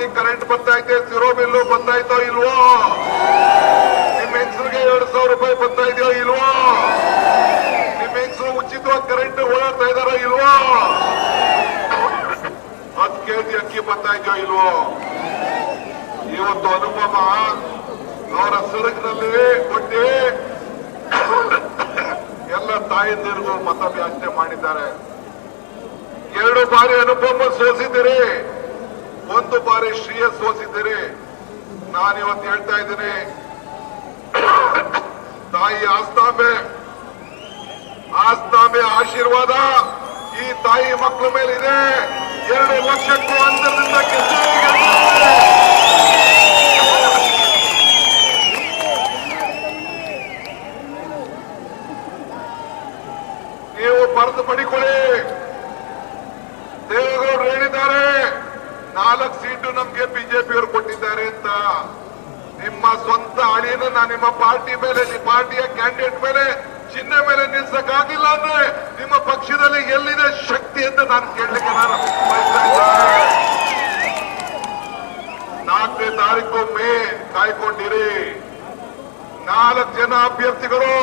ಆಗಿ ಕರೆಂಟ್ ಬರ್ತಾ ಇದೆ ಸಿರೋ ಬಿಲ್ಲು ಬರ್ತಾ ಇಲ್ವೋ? ನಿಮ್ಮ ಹೆಂಗಸರಿಗೆ ಎರಡು ಸಾವಿರ ರೂಪಾಯಿ ಬರ್ತಾ ಇದೆಯೋ ಇಲ್ವೋ? ನಿಮ್ಮ ಹೆಂಗಸರು ಉಚಿತವಾಗಿ ಕರೆಂಟ್ ಓಡಾಡ್ತಾ ಇದಾರೋ ಇಲ್ವೋ? ಹತ್ತು ಕೆಜಿ ಅಕ್ಕಿ ಬರ್ತಾ ಇದೆಯೋ ಇಲ್ವೋ? ಇವತ್ತು ಅನುಪಮ ಅವರ ಸರಕಿನಲ್ಲಿ ಕೊಟ್ಟಿ ಎಲ್ಲ ತಾಯಂದಿರಿಗೂ ಮತ ವ್ಯಾಖ್ಯೆ ಮಾಡಿದ್ದಾರೆ. ಎರಡು ಬಾರಿ ಅನುಪಮ ಸೋಸಿದ್ದೀರಿ. ಒಂದು ಬಾರಿ ಶ್ರೇಯಸ್ ಸೋಸಿದ್ದೀರಿ ನಾನು ಇವತ್ತು ಹೇಳ್ತಾ ಇದ್ದೀನಿ. ತಾಯಿ ಆಸ್ತಾಂಬೆ ಆಸ್ತಾಂಬೆ ಆಶೀರ್ವಾದ ಈ ತಾಯಿ ಮಕ್ಕಳ ಮೇಲಿದೆ. ಎರಡು ಲಕ್ಷಕ್ಕೂ ಅಂತರದಿಂದ. ನೀವು ಬರೆದು ಪಡಿಕೊಳ್ಳಿ ನಾಲ್ಕು ಸೀಟು ನಮ್ಗೆ ಬಿಜೆಪಿ ಅವರು ಕೊಟ್ಟಿದ್ದಾರೆ ಅಂತ. ನಿಮ್ಮ ಸ್ವಂತ ನಾನು ನಿಮ್ಮ ಪಾರ್ಟಿ ಮೇಲೆ, ನಿಮ್ಮ ಪಾರ್ಟಿಯ ಕ್ಯಾಂಡಿಡೇಟ್ ಮೇಲೆ ಚಿಹ್ನೆ ಮೇಲೆ ನಿಲ್ಸಕ್ಕಾಗಿಲ್ಲ ಅಂದ್ರೆ ನಿಮ್ಮ ಪಕ್ಷದಲ್ಲಿ ಎಲ್ಲಿದೆ ಶಕ್ತಿ ಅಂತ ನಾನು ಕೇಳಲಿಕ್ಕೆ ನಾನು ನಾಲ್ಕನೇ ತಾರೀಕು ಮೇ, ಕಾಯ್ಕೊಂಡಿರಿ. ನಾಲ್ಕು ಜನ ಅಭ್ಯರ್ಥಿಗಳು,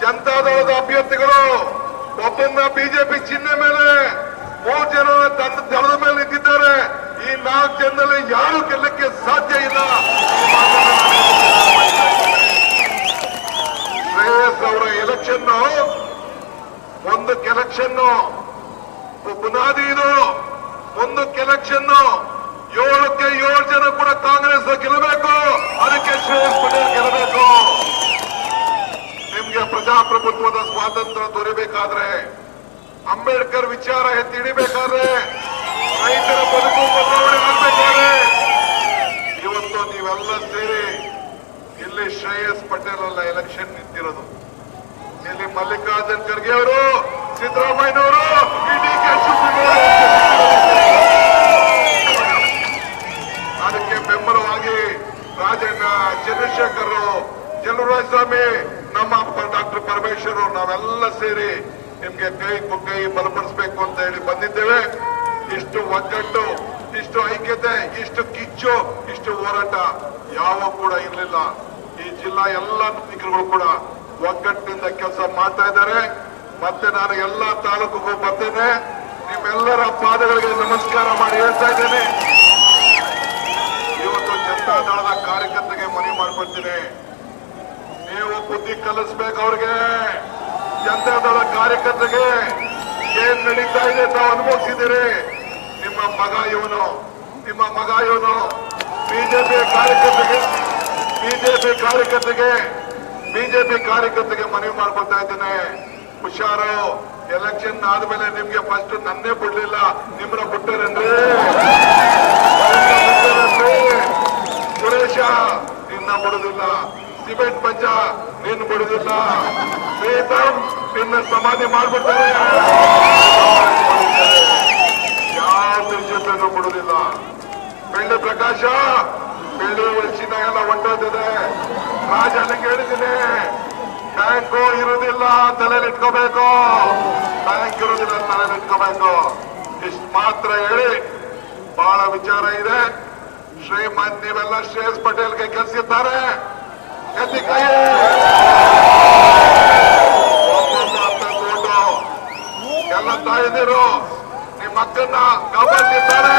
ಜನತಾದಳದ ಅಭ್ಯರ್ಥಿಗಳು ಒಬ್ಬನ್ನ ಬಿಜೆಪಿ ಚಿಹ್ನೆ ಮೇಲೆ ಮೂರು ಜನ ತನ್ನ ದಳದ ಮೇಲೆ ನಿಂತಿದ್ದಾರೆ ಈ ನಾಲ್ಕು ಜನದಲ್ಲಿ ಯಾರು ಗೆಲ್ಲಕ್ಕೆ ಸಾಧ್ಯ ಇಲ್ಲ. ಶ್ರೇಯಸ್ ಅವರ ಎಲೆಕ್ಷನ್ ಒಂದು ಕೆಲೆಕ್ಷನ್ ಬುನಾದಿ ಒಂದು ಕೆಲೆಕ್ಷನ್ ಏಳಕ್ಕೆ ಏಳು ಜನ ಕೂಡ ಕಾಂಗ್ರೆಸ್ ಗೆಲ್ಲಬೇಕು. ಅದಕ್ಕೆ ಶ್ರೇಯಸ್ ಪಟೇಲ್ ಗೆಲ್ಲಬೇಕು. ನಿಮ್ಗೆ ಪ್ರಜಾಪ್ರಭುತ್ವದ ಸ್ವಾತಂತ್ರ್ಯ ದೊರೆಬೇಕಾದ್ರೆ ಅಂಬೇಡ್ಕರ್ ವಿಚಾರ ಎತ್ತಿ ಹಿಡಿಬೇಕಾದ್ರೆ ರೈತರ ಬದುಕು ಬದಲಾವಣೆ ಮಾಡಬೇಕಾದ್ರೆ? ಇವತ್ತು ನೀವೆಲ್ಲ ಸೇರಿ ಇಲ್ಲಿ ಶ್ರೇಯಸ್ ಪಟೇಲ್ ಅಲ್ಲ ಎಲೆಕ್ಷನ್ ನಿಂತಿರೋದು. ಇಲ್ಲಿ ಮಲ್ಲಿಕಾರ್ಜುನ್ ಖರ್ಗೆ ಅವರು, ಸಿದ್ದರಾಮಯ್ಯನವರು ಕೆ ಅದಕ್ಕೆ ಬೆಂಬಲವಾಗಿ ರಾಜಣ್ಣ, ಚಂದ್ರಶೇಖರ್ ಚಲುವರಾಜ ನಮ್ಮ ಡಾಕ್ಟರ್ ಪರಮೇಶ್ವರ್ ನಾವೆಲ್ಲ ಸೇರಿ ನಿಮ್ಗೆ ಕೈ ಕೈ ಬಲಪಡಿಸ್ಬೇಕು ಅಂತ ಹೇಳಿ ಬಂದಿದ್ದೇವೆ. ಇಷ್ಟು ಒಗ್ಗಟ್ಟು, ಇಷ್ಟು ಐಕ್ಯತೆ, ಇಷ್ಟು ಕಿಚ್ಚು, ಇಷ್ಟು ಹೋರಾಟ ಯಾವ ಕೂಡ ಇರಲಿಲ್ಲ. ಈ ಜಿಲ್ಲಾ ಎಲ್ಲ ನಾಯಕರುಗಳು ಕೂಡ ಒಗ್ಗಟ್ಟಿನಿಂದ ಕೆಲಸ ಮಾಡ್ತಾ ಇದ್ದಾರೆ. ಮತ್ತೆ ನಾನು ಎಲ್ಲಾ ತಾಲೂಕಿಗೂ ಬರ್ತೇನೆ. ನಿಮ್ಮೆಲ್ಲರ ಪಾದಗಳಿಗೆ ನಮಸ್ಕಾರ ಮಾಡಿ ಹೇಳ್ತಾ ಇದ್ದೇನೆ. ಇವತ್ತು ಜನತಾ ದಳದ ಕಾರ್ಯಕರ್ತರಿಗೆ ಮನವಿ ಮಾಡ್ಕೊಳ್ತೀನಿ. ನೀವು ಬುದ್ಧಿ ಕಲಿಸ್ಬೇಕು ಅವ್ರಿಗೆ. ಜನತಾ ದಳ ಕಾರ್ಯಕರ್ತರಿಗೆ ಏನ್ ನಡೀತಾ ಇದೆ ತಾವು ಅನುಭವಿಸಿದ್ದೀರಿ? ನಿಮ್ಮ ಮಗ ಇವನು, ನಿಮ್ಮ ಮಗ ಇವನು ಬಿಜೆಪಿ ಕಾರ್ಯಕರ್ತರಿಗೆ ಬಿಜೆಪಿ ಕಾರ್ಯಕರ್ತರಿಗೆ ಬಿಜೆಪಿ ಕಾರ್ಯಕರ್ತರಿಗೆ ಮನವಿ ಮಾಡ್ಕೊತಾ ಇದ್ದೇನೆ. ಹುಷಾರು ಎಲೆಕ್ಷನ್ ಆದ್ಮೇಲೆ ನಿಮ್ಗೆ ಫಸ್ಟ್ ನನ್ನೇ ಬಿಡ್ಲಿಲ್ಲ ನಿಮ್ಮನ್ನ ಬಿಟ್ಟರೇನ್ರಿ? ಸುರೇಶ, ನಿನ್ನ ಬಿಡುದಿಲ್ಲ. ಸಿಮೆಂಟ್ ಪಂಚ, ನೀನು ಬಿಡುದಿಲ್ಲ ಪ್ರೀತಮ್ ನಿನ್ನ ಸಮಾಧಿ ಮಾಡ್ಬಿಡ್ತಾರೆ. ಯಾವ ಬಿಜೆಪಿಯನ್ನು ಬಿಡುದಿಲ್ಲ. ಬೆಳ್ಳಿ ಪ್ರಕಾಶ, ಬೆಳ್ಳಿ ಚಿನ್ನ ಎಲ್ಲ ಹೊಂಟೋದಿದೆ ರಾಜ ನಿಂಗೆ ಹೇಳಿದ್ದೀನಿ. ಬ್ಯಾಂಕು ಇರುವುದಿಲ್ಲ, ತಲೆಯಲ್ಲಿ ಇಟ್ಕೋಬೇಕು. ಬ್ಯಾಂಕ್ ಇರುವುದಿಲ್ಲ, ತಲೆಯಲ್ಲಿ ಇಟ್ಕೋಬೇಕು. ಇಷ್ಟು ಮಾತ್ರ ಹೇಳಿ, ಬಹಳ ವಿಚಾರ ಇದೆ. ಶ್ರೀಮಂತ್ ನೀವೆಲ್ಲ ಶ್ರೇಯಸ್ ಪಟೇಲ್ಗೆ ಕೆಲಸಿದ್ದಾರೆ ಎಲ್ಲ ತಾಯಂದಿರು ನಿಮ್ಮ ಕಾಪಾಡ್ತಿದ್ದಾರೆ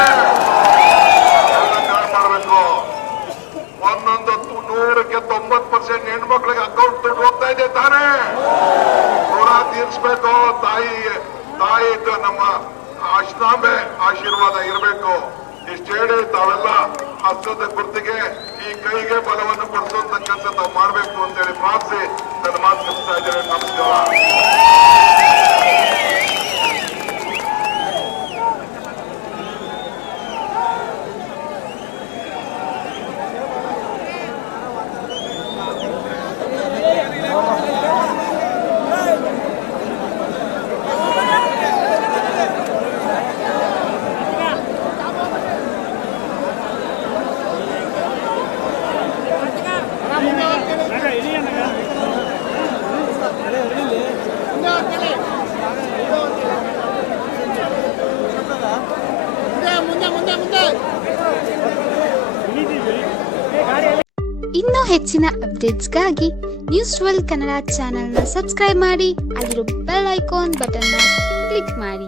ಎಲ್ಲ ಮಾಡಬೇಕು ಒಂದೊಂದು ನೂರಕ್ಕೆ ತೊಂಬತ್ ಪರ್ಸೆಂಟ್ ಹೆಣ್ಮಕ್ಳಿಗೆ ಅಕೌಂಟ್ ದುಡ್ಡು ಹೋಗ್ತಾ ಇದೆ ತಾನೇ ಋಣ ತೀರ್ಸ್ಬೇಕು ತಾಯಿ ತಾಯಿ ನಮ್ಮ ಅಷ್ಟಾಂಬೆ ಆಶೀರ್ವಾದ ಇರಬೇಕು ಇಷ್ಟು ಹೇಳಿ ತಾವೆಲ್ಲ ಹಸ್ತದ ಗುರ್ತಿಗೆ ಈ ಕೈಗೆ ಬಲವನ್ನು ತಾವು ಮಾಡಬೇಕು ಅಂತೇಳಿ ಪ್ರಾರ್ಥಿಸಿ. ನನ್ನ ಮಾತು ಮುಗಿಸ್ತಾ ಇದ್ದೇನೆ. ನಮಸ್ಕಾರ. ಇನ್ನೂ ಹೆಚ್ಚಿನ ಅಪ್ಡೇಟ್ಸ್ಗಾಗಿ ನ್ಯೂಸ್ ಟ್ವೆಲ್ ಕನ್ನಡ ಚಾನೆಲ್ನ ಸಬ್ಸ್ಕ್ರೈಬ್ ಮಾಡಿ, ಅಲ್ಲಿರೋ ಬೆಲ್ ಐಕಾನ್ ಬಟನ್ನ ಕ್ಲಿಕ್ ಮಾಡಿ.